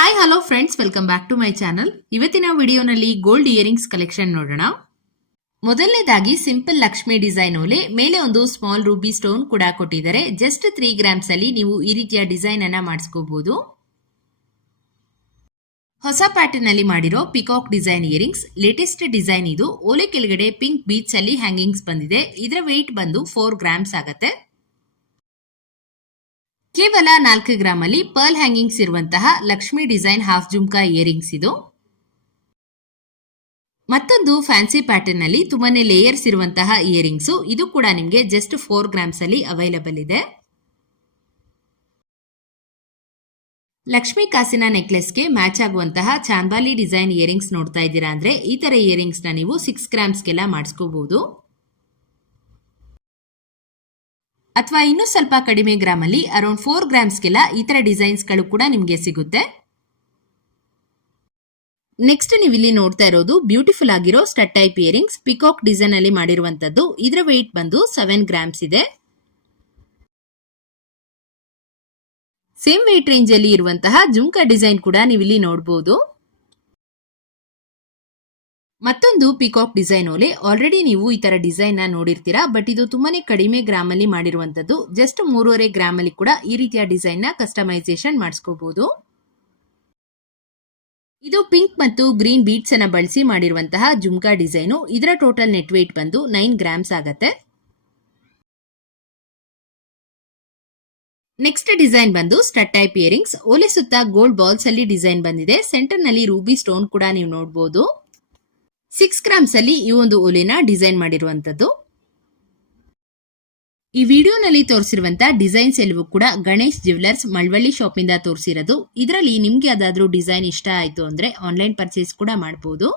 Hi hello friends welcome back to my channel ಇವತ್ತಿನ ವಿಡಿಯೋನಲ್ಲಿ gold earrings collection ನೋಡೋಣ. ಮೊದಲನೇದಾಗಿ ಸಿಂಪಲ್ ಲಕ್ಷ್ಮಿ ಡಿಸೈನ್ ಓಲೆ. ಮೇಲೆ ಒಂದು ಸ್ಮಾಲ್ ರೂಬಿ ಸ್ಟೋನ್ ಕೂಡ ಕೊಟ್ಟಿದ್ದಾರೆ. ಜಸ್ಟ್ ತ್ರೀ ಗ್ರಾಮ್ಸ್ ಅಲ್ಲಿ ನೀವು ಈ ರೀತಿಯ ಡಿಸೈನ್ ಅನ್ನ ಮಾಡಿಸ್ಕೋಬಹುದು ಹೊಸ ಪ್ಯಾಟರ್ನ್ ಅಲ್ಲಿ ಮಾಡಿರೋ peacock design earrings latest design ಇದು. ಓಲೆ ಕೆಳಗಡೆ ಪಿಂಕ್ ಬೀಚ್ ಅಲ್ಲಿ ಹ್ಯಾಂಗಿಂಗ್ಸ್ ಬಂದಿದೆ. ಇದರ ವೆಯ್ಟ್ ಬಂದು ಫೋರ್ ಗ್ರಾಮ್ಸ್ ಆಗತ್ತೆ. ಕೇವಲ ನಾಲ್ಕು ಗ್ರಾಮ್ ಅಲ್ಲಿ ಪರ್ಲ್ ಹ್ಯಾಂಗಿಂಗ್ಸ್ ಇರುವಂತಹ Lakshmi design half jhumka earrings ಇದು. ಮತ್ತೊಂದು ಫ್ಯಾನ್ಸಿ ಪ್ಯಾಟರ್ನ್ ಅಲ್ಲಿ ತುಂಬಾನೇ ಲೇಯರ್ಸ್ ಇರುವಂತಹ ಇಯರಿಂಗ್ಸ್. ಇದು ಕೂಡ ನಿಮಗೆ ಜಸ್ಟ್ ಫೋರ್ ಗ್ರಾಮ್ಸ್ ಅಲ್ಲಿ ಅವೈಲಬಲ್ ಇದೆ. ಲಕ್ಷ್ಮಿ ಕಾಸಿನ ನೆಕ್ಲೆಸ್ಗೆ ಮ್ಯಾಚ್ ಆಗುವಂತಹ ಚಾಂದಾಲಿ ಡಿಸೈನ್ ಇಯರಿಂಗ್ಸ್ ನೋಡ್ತಾ ಇದ್ದೀರಾ ಅಂದ್ರೆ ಈ ತರ ಇಯರಿಂಗ್ಸ್ನ ನೀವು ಸಿಕ್ಸ್ ಗ್ರಾಮ್ಸ್ಗೆಲ್ಲ ಮಾಡಿಸ್ಕೋಬಹುದು ಅಥವಾ ಇನ್ನೂ ಸ್ವಲ್ಪ ಕಡಿಮೆ ಗ್ರಾಮ್ ಅಲ್ಲಿ ಅರೌಂಡ್ ಫೋರ್ ಗ್ರಾಮ್ಸ್ಗೆಲ್ಲ ಈ ತರ ಡಿಸೈನ್ಸ್ಗಳು ಕೂಡ ನಿಮಗೆ ಸಿಗುತ್ತೆ. ನೆಕ್ಸ್ಟ್ ನೀವು ಇಲ್ಲಿ ನೋಡ್ತಾ ಇರೋದು ಬ್ಯೂಟಿಫುಲ್ ಆಗಿರೋ stud type earrings peacock design ಅಲ್ಲಿ ಮಾಡಿರುವಂತದ್ದು ಇದರ ವೆಯ್ಟ್ ಬಂದು ಸೆವೆನ್ ಗ್ರಾಮ್ಸ್ ಇದೆ. ಸೇಮ್ ವೆಯ್ಟ್ ರೇಂಜ್ ಅಲ್ಲಿ ಇರುವಂತಹ ಜುಮ್ಕಾ ಡಿಸೈನ್ ಕೂಡ ನೀವು ಇಲ್ಲಿ ನೋಡಬಹುದು ಮತ್ತೊಂದು ಪಿಕಾಕ್ ಡಿಸೈನ್ ಓಲೆ ಆಲ್ರೆಡಿ ನೀವು ಈ ತರ ಡಿಸೈನ್ನ ನೋಡಿರ್ತೀರಾ ಬಟ್ ಇದು ತುಂಬಾನೇ ಕಡಿಮೆ ಗ್ರಾಮ್ ಅಲ್ಲಿ ಮಾಡಿರುವಂತದ್ದು. ಜಸ್ಟ್ ಮೂರುವರೆ ಗ್ರಾಮ್ ಅಲ್ಲಿ ಕೂಡ ಈ ರೀತಿಯ ಡಿಸೈನ್ನ ಕಸ್ಟಮೈಸೇಷನ್ ಮಾಡಿಸ್ಕೋಬಹುದು ಇದು ಪಿಂಕ್ ಮತ್ತು ಗ್ರೀನ್ ಬೀಟ್ಸ್ ಅನ್ನ ಬಳಸಿ ಮಾಡಿರುವಂತಹ ಜುಮ್ಕಾ ಡಿಸೈನು ಇದರ ಟೋಟಲ್ ನೆಟ್ ವೇಟ್ ಬಂದು ನೈನ್ ಗ್ರಾಮ್ಸ್ ಆಗತ್ತೆ. ನೆಕ್ಸ್ಟ್ ಡಿಸೈನ್ ಬಂದು ಸ್ಟಡ್ ಟೈಪ್ ಇಯರಿಂಗ್ಸ್ ಓಲೆ ಸುತ್ತ ಗೋಲ್ಡ್ ಬಾಲ್ಸ್ ಅಲ್ಲಿ ಡಿಸೈನ್ ಬಂದಿದೆ. ಸೆಂಟರ್ನಲ್ಲಿ ರೂಬಿ ಸ್ಟೋನ್ ಕೂಡ ನೀವು ನೋಡಬಹುದು ಸಿಕ್ಸ್ ಗ್ರಾಮ್ಸ್ ಅಲ್ಲಿ ಈ ಒಂದು ಓಲೆನ ಡಿಸೈನ್ ಮಾಡಿರುವಂತದ್ದು ಈ ವಿಡಿಯೋನಲ್ಲಿ ತೋರಿಸಿರುವಂತಹ ಡಿಸೈನ್ಸ್ ಎಲ್ಲವೂ ಕೂಡ ಗಣೇಶ್ ಜ್ಯುವೆಲರ್ಸ್ ಮಳವಳ್ಳಿ ಶಾಪ್ ಇಂದ ತೋರಿಸಿರೋದು. ಇದರಲ್ಲಿ ನಿಮ್ಗೆ ಯಾವ್ದಾದ್ರು ಡಿಸೈನ್ ಇಷ್ಟ ಆಯ್ತು ಅಂದ್ರೆ ಆನ್ಲೈನ್ ಪರ್ಚೇಸ್ ಕೂಡ ಮಾಡಬಹುದು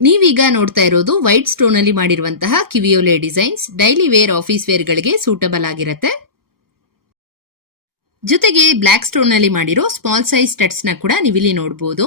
ನೀವೀಗ ನೋಡ್ತಾ ಇರೋದು ವೈಟ್ ಸ್ಟೋನ್ ಅಲ್ಲಿ ಮಾಡಿರುವಂತಹ ಕಿವಿಯೋಲೆ designs daily wear office wear ಗಳಿಗೆ ಸೂಟಬಲ್ ಆಗಿರುತ್ತೆ. ಜೊತೆಗೆ ಬ್ಲಾಕ್ ಸ್ಟೋನ್ ಅಲ್ಲಿ ಮಾಡಿರೋ ಸ್ಮಾಲ್ ಸೈಜ್ ಸ್ಟಡ್ಸ್ನ ಕೂಡ ನೀವಿಲ್ಲಿ ನೋಡಬಹುದು